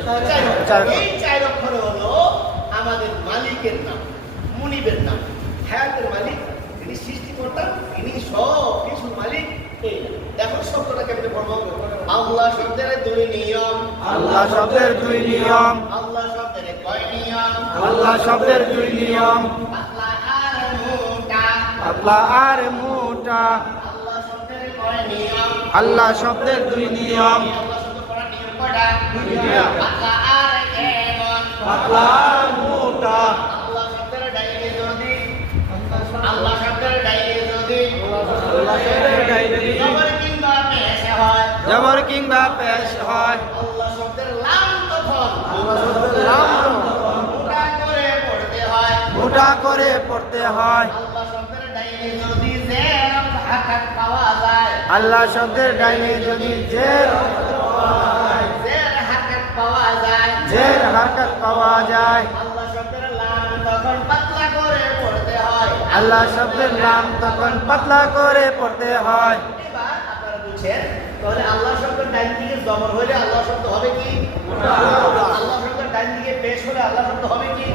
এই 4 অক্ষর হলো আমাদের মালিকের নাম, মুনিবের নাম, হায়াতের মালিক, ইনি সৃষ্টিকর্তা, ইনি সব কিছুর মালিক। এই এখন শব্দটা কেমনে পড়বো? আল্লাহ শব্দের 2 নিয়ম। আল্লাহ শব্দের 2 নিয়ম। আল্লাহ শব্দের কয় নিয়ম? আল্লাহ শব্দের 2 নিয়ম। পাতলা আর মোটা। পাতলা আর মোটা। আল্লাহ শব্দের কয় নিয়ম? আল্লাহ শব্দের 2 নিয়ম। আল্লাহ শব্দ পড়ার নিয়ম কয়টা? 2টা। পাতলা আর কেমন? পাতলা আর মোটা। আল্লাহ শব্দের ডাইনে যদি, আল্লাহ শব্দের ডাইনে যদি আল্লাহ শব্দের ডাইনে যদি জবর কিংবা পেশ হয়, জবর কিংবা পেশ হয়, আল্লাহ শব্দের লাম তখন আল্লাহ শব্দের লাম মোটা করে পড়তে হয়। মোটা করে পড়তে হয়। আল্লাহ শব্দের ডাইনে যদি জের হাকাত পাওয়া যায়, আল্লাহ শব্দের ডাইনে যদি জের জের হাকাত পাওয়া যায়, জের হারকত পাওয়া যায়, আল্লাহ শব্দের লাম তখন পাতলা করে পড়তে হয়। আল্লাহ শব্দের লাম তখন পাতলা করে পড়তে হয়। এবার আপনারা বুঝছেন, তাহলে আল্লাহ শব্দের ডাইন দিকে জবর হলে আল্লাহ শব্দ হবে কি? আল্লাহ শব্দের ডাইন দিকে পেশ হলে আল্লাহ শব্দ হবে কি?